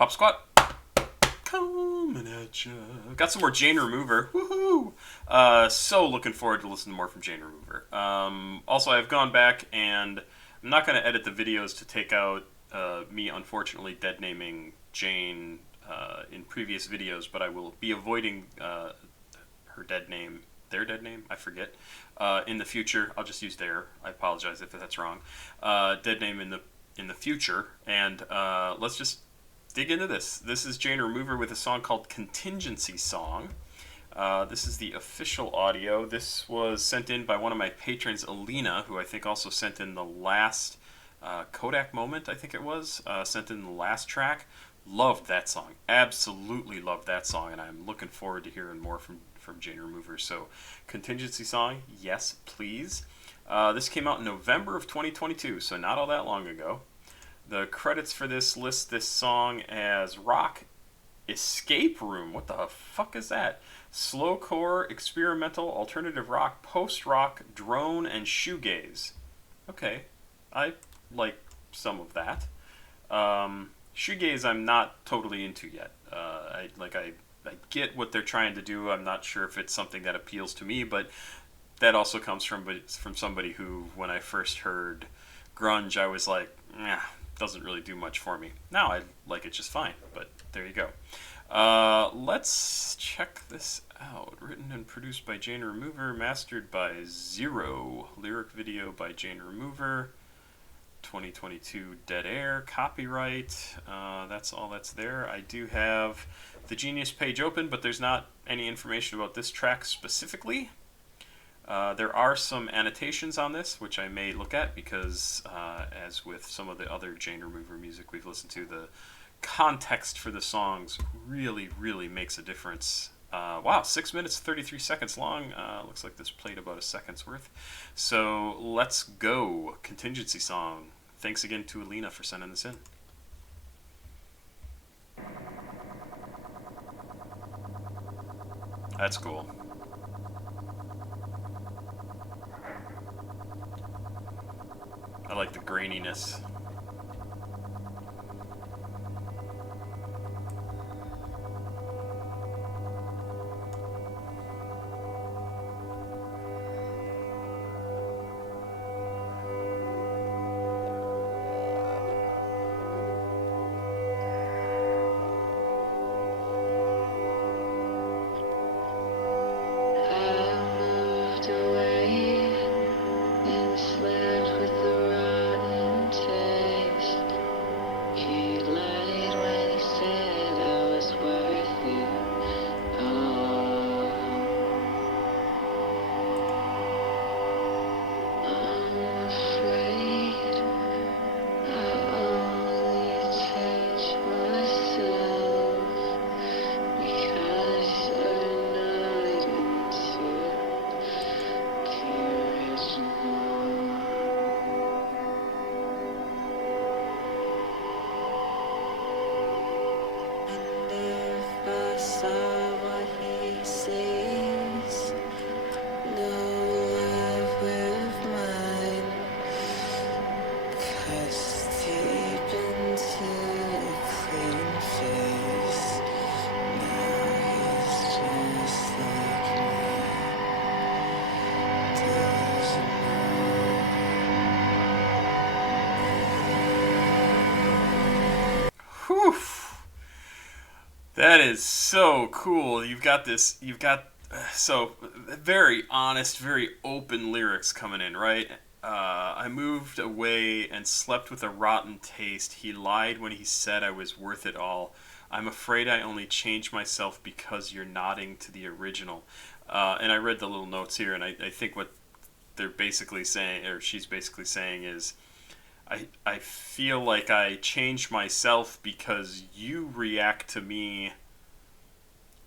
Pop Squat, coming at ya. Got some more Jane Remover. Woohoo! So looking forward to listening more from Jane Remover. Also, I've gone back and I'm not going to edit the videos to take out me unfortunately dead naming Jane in previous videos, but I will be avoiding her dead name, their dead name, I forget. In the future, I'll just use their. I apologize if that's wrong. Dead name in the future, and let's just dig into this. This is Jane Remover with a song called Contingency Song. This is the official audio. This was sent in by one of my patrons, Alina, who I think also sent in the last Kodak Moment, I think it was, sent in the last track. Loved that song. Absolutely loved that song, and I'm looking forward to hearing more from Jane Remover. So, Contingency Song, yes, please. This came out in November of 2022, so not all that long ago. The credits for this list this song as rock, escape room. What the fuck is that? Slowcore, experimental, alternative rock, post-rock, drone, and shoegaze. Okay, I like some of that. Shoegaze I'm not totally into yet. I get what they're trying to do. I'm not sure if it's something that appeals to me, but that also comes from somebody who, when I first heard grunge, I was like, doesn't really do much for me. Now I like it just fine, but there you go. Let's check this out. Written and produced by Jane Remover, mastered by Zero. Lyric video by Jane Remover. 2022 Dead Air. Copyright. That's all that's there. I do have the Genius page open, but there's not any information about this track specifically. There are some annotations on this, which I may look at because, as with some of the other Jane Remover music we've listened to, the context for the songs really, really makes a difference. Wow, 6 minutes, 33 seconds long. Looks like this played about a second's worth. So let's go. Contingency Song. Thanks again to Alina for sending this in. That's cool. I like the graininess. Whew. That is so cool. You've got so very honest, very open lyrics coming in, right? I moved away and slept with a rotten taste. He lied when he said I was worth it all. I'm afraid I only changed myself because you're nodding to the original. And I read the little notes here, and I think what they're basically saying, or she's basically saying, is I feel like I changed myself because you react to me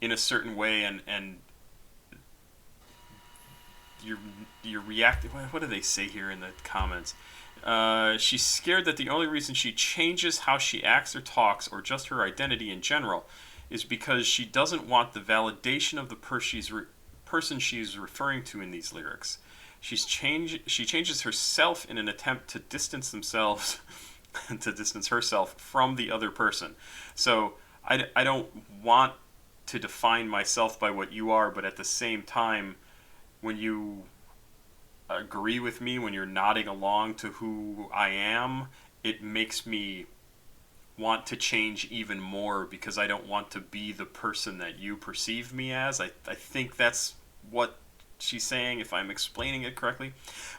in a certain way, and you're reacting. What do they say here in the comments? She's scared that the only reason she changes how she acts or talks, or just her identity in general, is because she doesn't want the validation of the person she's referring to in these lyrics. She changes herself in an attempt to distance themselves to distance herself from the other person. So I don't want to define myself by what you are, but at the same time, when you agree with me, when you're nodding along to who I am, it makes me want to change even more because I don't want to be the person that you perceive me as. I think that's what she's saying, if I'm explaining it correctly.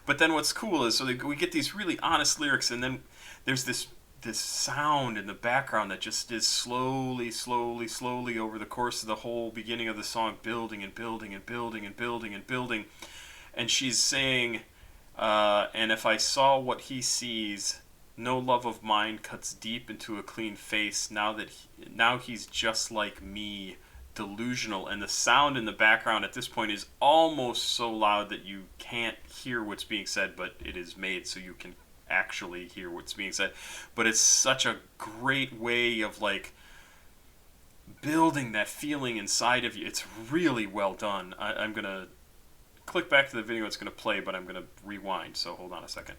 But then what's cool is, so we get these really honest lyrics, and then there's this sound in the background that just is slowly, slowly, slowly over the course of the whole beginning of the song, building and building and building and building and building. And she's saying, and if I saw what he sees, no love of mine cuts deep into a clean face. Now he's just like me, delusional. And the sound in the background at this point is almost so loud that you can't hear what's being said, but it is made so you can actually hear what's being said. But it's such a great way of like building that feeling inside of you. It's really well done. I'm gonna click back to the video. It's gonna play, but I'm gonna rewind, so hold on a second.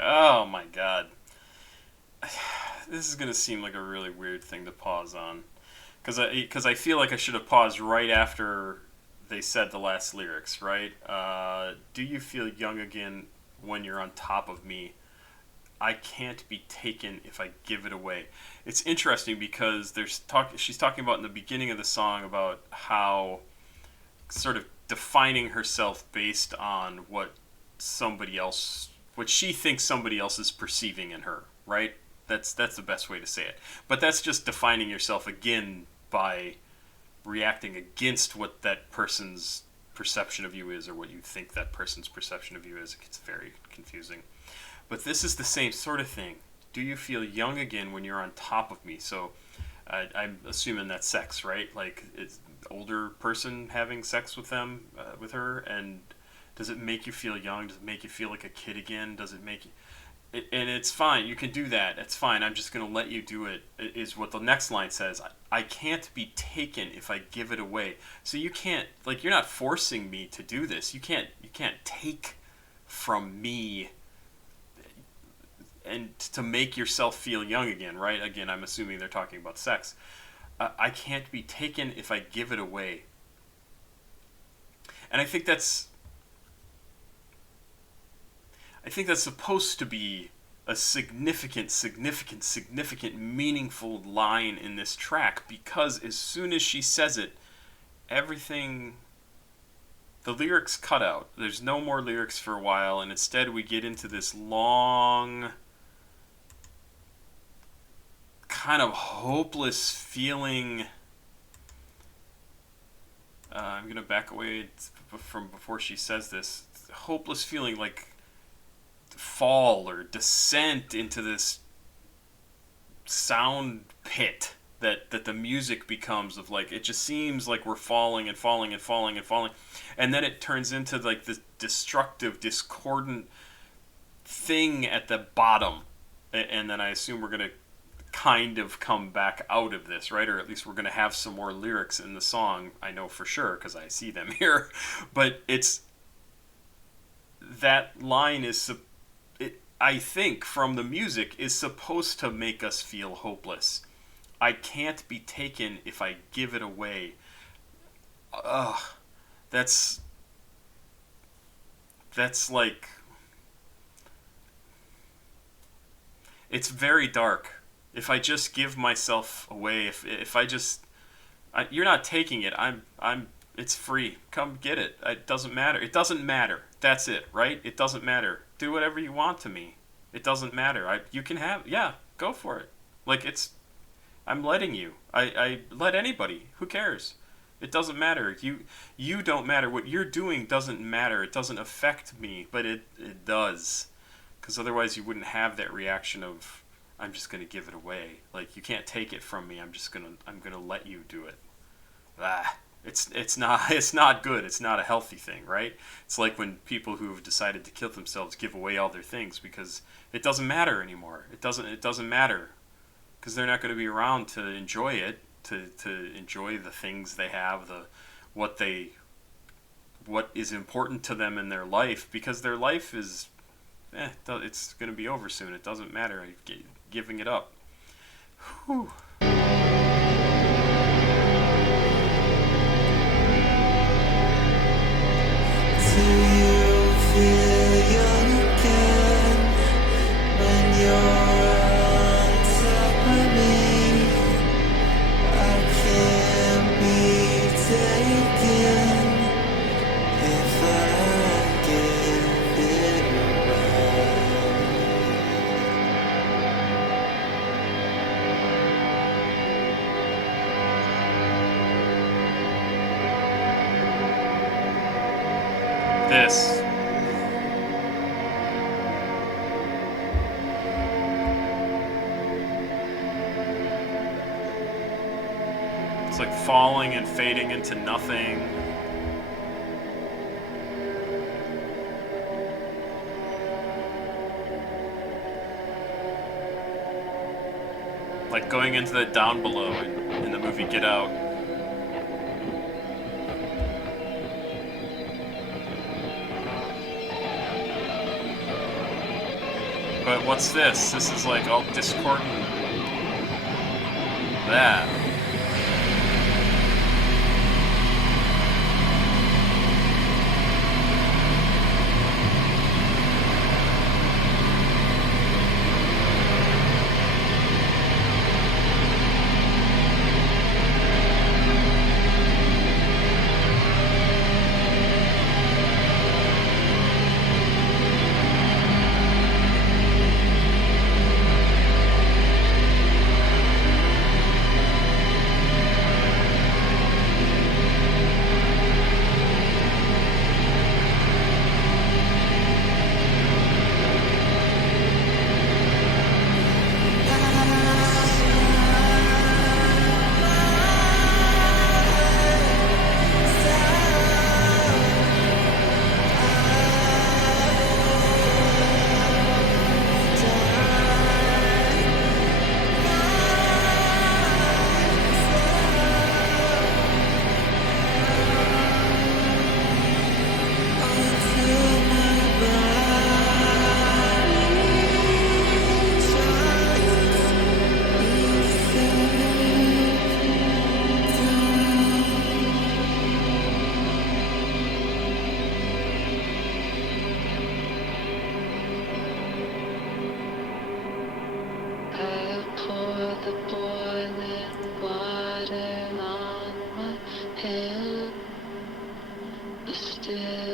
Oh my god. This is going to seem like a really weird thing to pause on. Because I feel like I should have paused right after they said the last lyrics, right? Do you feel young again when you're on top of me? I can't be taken if I give it away. It's interesting because she's talking about in the beginning of the song about how sort of defining herself based on what she thinks somebody else is perceiving in her, right? That's the best way to say it. But that's just defining yourself again by reacting against what that person's perception of you is, or what you think that person's perception of you is. It gets very confusing. But this is the same sort of thing. Do you feel young again when you're on top of me? So I'm assuming that's sex, right? Like, it's older person having sex with them, with her, and does it make you feel young? Does it make you feel like a kid again? Does it make you... And it's fine. You can do that. It's fine. I'm just going to let you do it, is what the next line says. I can't be taken if I give it away. So you can't, like, you're not forcing me to do this. You can't take from me and to make yourself feel young again, right? Again, I'm assuming they're talking about sex. I can't be taken if I give it away. And I think that's supposed to be a significant, meaningful line in this track, because as soon as she says it, everything, the lyrics cut out. There's no more lyrics for a while, and instead we get into this long, kind of hopeless feeling. I'm going to back away from before she says this. Hopeless feeling like fall or descent into this sound pit that the music becomes, of like, it just seems like we're falling and falling and falling and falling, and then it turns into like this destructive, discordant thing at the bottom, and then I assume we're gonna kind of come back out of this, right? Or at least we're gonna have some more lyrics in the song. I know for sure because I see them here, but it's that line is, I think, from the music, is supposed to make us feel hopeless. I can't be taken if I give it away. Ugh. That's like, it's very dark. If I just give myself away, if I just, you're not taking it. It's free. Come get it. It doesn't matter. It doesn't matter. That's it, right? It doesn't matter. Do whatever you want to me. It doesn't matter. You can have, yeah, go for it. Like, I'm letting you. I let anybody. Who cares? It doesn't matter. You don't matter. What you're doing doesn't matter. It doesn't affect me, but it does. Because otherwise you wouldn't have that reaction of, I'm just going to give it away. Like, you can't take it from me. I'm going to let you do it. It's not good. It's not a healthy thing, right? It's like when people who've decided to kill themselves give away all their things because it doesn't matter anymore. It doesn't matter because they're not going to be around to enjoy it, to enjoy the things they have, what is important to them in their life, because their life is, it's going to be over soon. It doesn't matter. Giving it up. Whew. Do you feel young again when you're on top of me? I can't be taken if I give it away. This. It's like falling and fading into nothing. Like going into the down below in the movie Get Out. But what's this? This is like all discordant. That.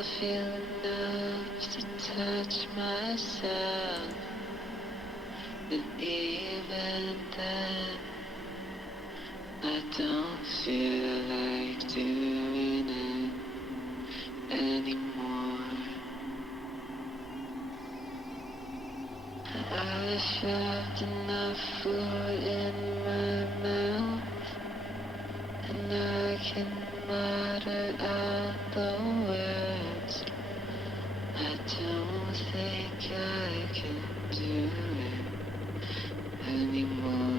feel enough to touch myself, but even then, I don't feel like doing it anymore. I shoved enough food in my mouth, and I can mutter out the words. I don't think I can do it anymore.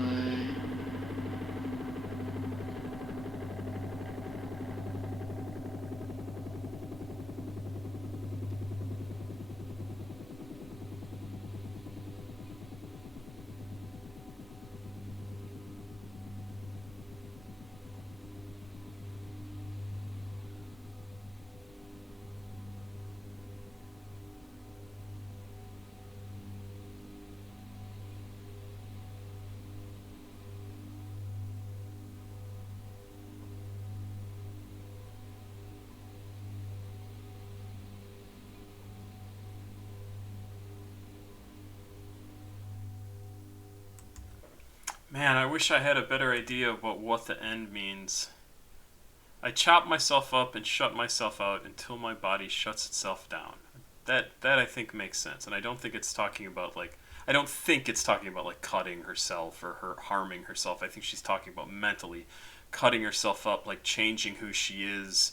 Man, I wish I had a better idea about what the end means. I chop myself up and shut myself out until my body shuts itself down. That I think makes sense, and I don't think it's talking about like I don't think it's talking about like cutting herself or her harming herself. I think she's talking about mentally cutting herself up, like changing who she is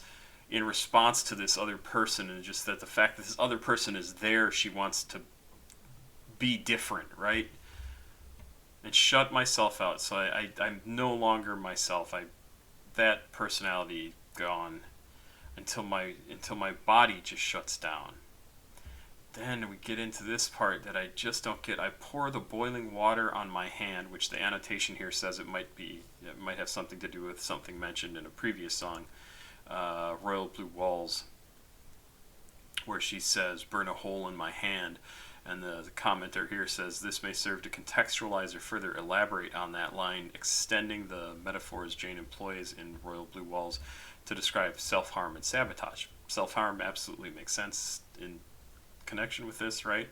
in response to this other person, and just that the fact that this other person is there, she wants to be different, right? And shut myself out, so I'm no longer myself. That personality gone until my body just shuts down. Then we get into this part that I just don't get. I pour the boiling water on my hand, which the annotation here says it might have something to do with something mentioned in a previous song, Royal Blue Walls, where she says, burn a hole in my hand. And the commenter here says, this may serve to contextualize or further elaborate on that line, extending the metaphors Jane employs in Royal Blue Walls to describe self-harm and sabotage. Self-harm absolutely makes sense in connection with this, right?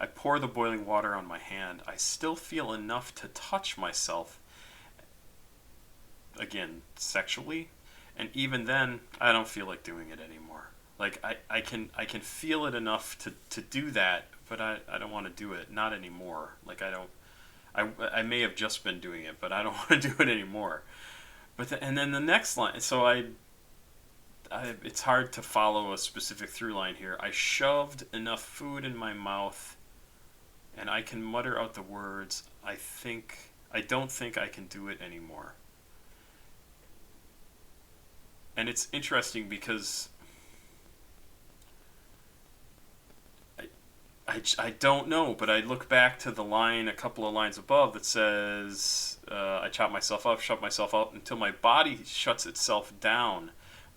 I pour the boiling water on my hand. I still feel enough to touch myself, again, sexually, and even then, I don't feel like doing it anymore. Like, I can feel it enough to do that, but I don't want to do it. Not anymore. Like, I may have just been doing it, but I don't want to do it anymore. And then the next line, so it's hard to follow a specific through line here. I shoved enough food in my mouth, and I can mutter out the words, I don't think I can do it anymore. And it's interesting because I don't know, but I look back to the line a couple of lines above that says, I chop myself up, shut myself up until my body shuts itself down.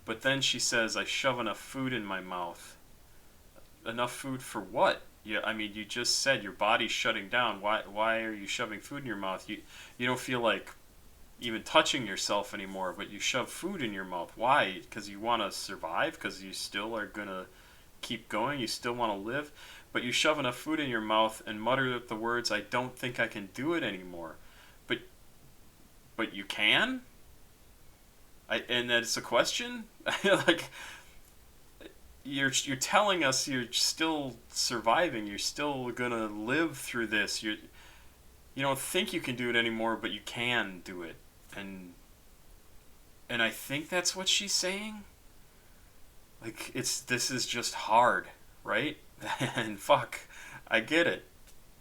But then she says, I shove enough food in my mouth. Enough food for what? Yeah, I mean, you just said your body's shutting down. Why are you shoving food in your mouth? You don't feel like even touching yourself anymore, but you shove food in your mouth. Why? Because you want to survive? Because you still are going to keep going? You still want to live? But you shove enough food in your mouth and mutter the words, I don't think I can do it anymore. But you can? And that's a question? Like, you're telling us you're still surviving. You're still going to live through this. You don't think you can do it anymore, but you can do it. And I think that's what she's saying. Like, this is just hard, right? And fuck, I get it.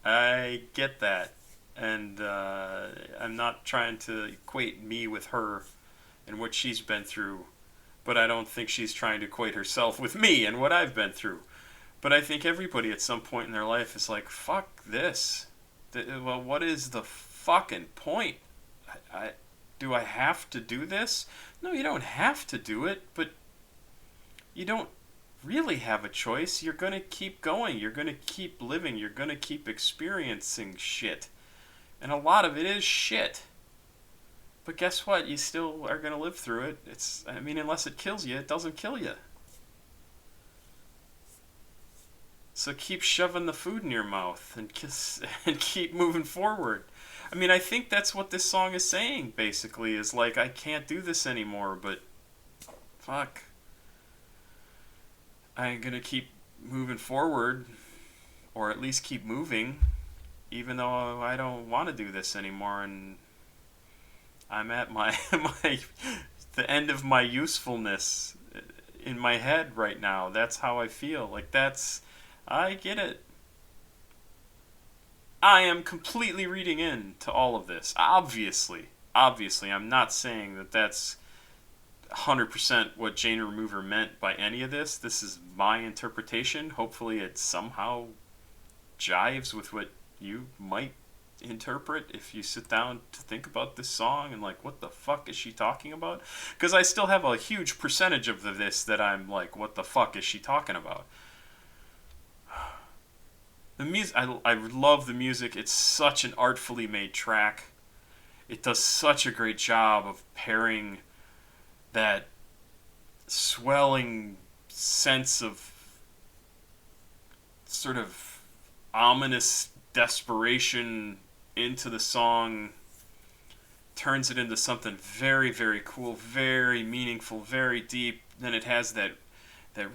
I get that. And I'm not trying to equate me with her and what she's been through, but I don't think she's trying to equate herself with me and what I've been through. But I think everybody at some point in their life is like, fuck this. Well, what is the fucking point? Do I have to do this? No, you don't have to do it, but you don't really have a choice. You're going to keep going. You're going to keep living. You're going to keep experiencing shit. And a lot of it is shit. But guess what? You still are gonna live through it. I mean, unless it kills you, it doesn't kill you. So keep shoving the food in your mouth and kiss and keep moving forward. I mean, I think that's what this song is saying. Basically, is like I can't do this anymore, but fuck, I'm gonna keep moving forward, or at least keep moving, even though I don't want to do this anymore, and I'm at my the end of my usefulness in my head right now. That's how I feel. Like I get it. I am completely reading in to all of this. Obviously, I'm not saying that that's 100% what Jane Remover meant by any of this. This is my interpretation. Hopefully, it somehow jives with what you might interpret if you sit down to think about this song and like, what the fuck is she talking about? Because I still have a huge percentage of this that I'm like, what the fuck is she talking about? The music, I love the music. It's such an artfully made track. It does such a great job of pairing that swelling sense of sort of ominous desperation into the song, turns it into something very, very cool, very meaningful, very deep. Then it has that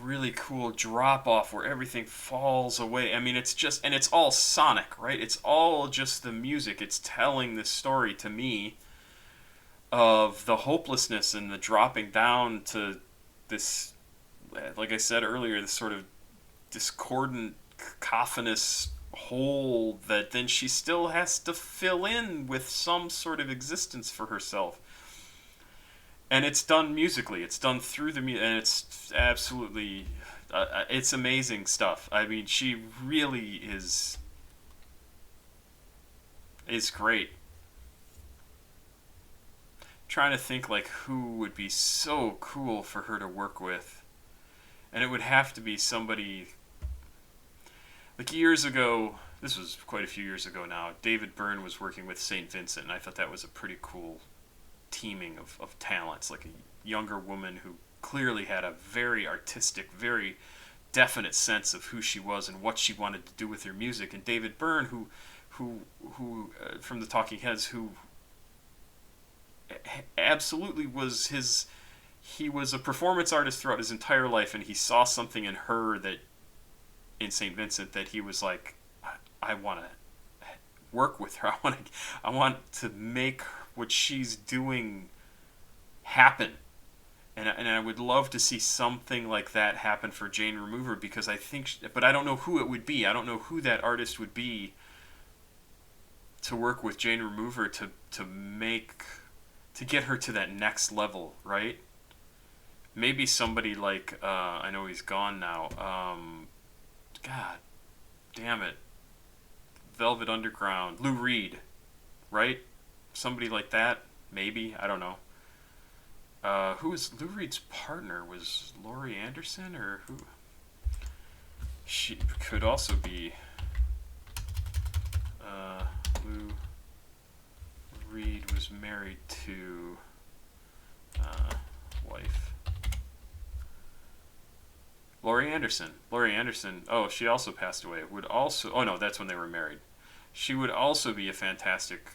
really cool drop off where everything falls away. I mean, and it's all sonic, right? It's all just the music. It's telling this story to me of the hopelessness and the dropping down to this, like I said earlier, this sort of discordant, cacophonous hole that then she still has to fill in with some sort of existence for herself. And it's done musically. It's done through the music, and it's absolutely, it's amazing stuff. I mean, she really is great. Trying to think like who would be so cool for her to work with, and it would have to be somebody like years ago. This was quite a few years ago now. David Byrne was working with St. Vincent, and I thought that was a pretty cool teaming of talents, like a younger woman who clearly had a very artistic, very definite sense of who she was and what she wanted to do with her music, and David Byrne, who from the Talking Heads, who absolutely he was a performance artist throughout his entire life, and he saw something in her that in St. Vincent that he was like, I want to work with her. I want to make what she's doing happen. And I would love to see something like that happen for Jane Remover, because I think, but I don't know who it would be. I don't know who that artist would be to work with Jane Remover to get her to that next level, right? Maybe somebody like, I know he's gone now. God damn it. Velvet Underground, Lou Reed, right? Somebody like that, maybe. I don't know. Who was Lou Reed's partner? Was Laurie Anderson, or who? She could also be Lou Reed was married to wife. Laurie Anderson. Laurie Anderson. Oh, she also passed away. Would also. Oh no, that's when they were married. She would also be a fantastic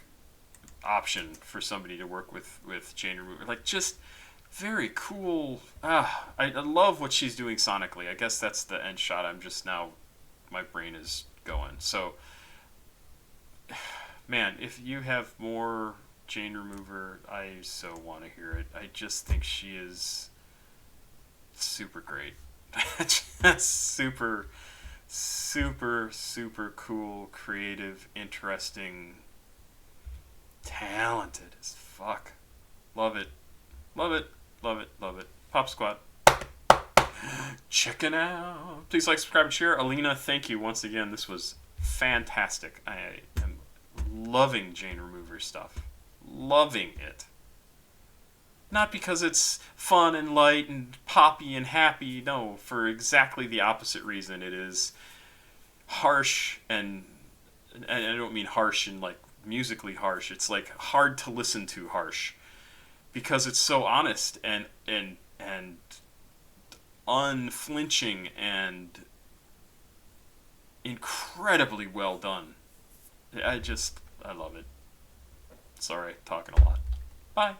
option for somebody to work with Jane Remover. Like, just very cool. I love what she's doing sonically. I guess that's the end shot. I'm just now, my brain is going. So, man, if you have more Jane Remover, I so want to hear it. I just think she is super great. Just super, super, super cool, creative, interesting, talented as fuck. Love it. Love it. Love it. Love it. Pop Squat. Checking out. Please like, subscribe, and share. Alina, thank you once again. This was fantastic. I am loving Jane Remover stuff. Loving it. Not because it's fun and light and poppy and happy. No, for exactly the opposite reason. It is harsh, and I don't mean harsh in like musically harsh. It's like hard to listen to harsh. because it's so honest and unflinching and incredibly well done. I love it. Sorry, talking a lot. Bye.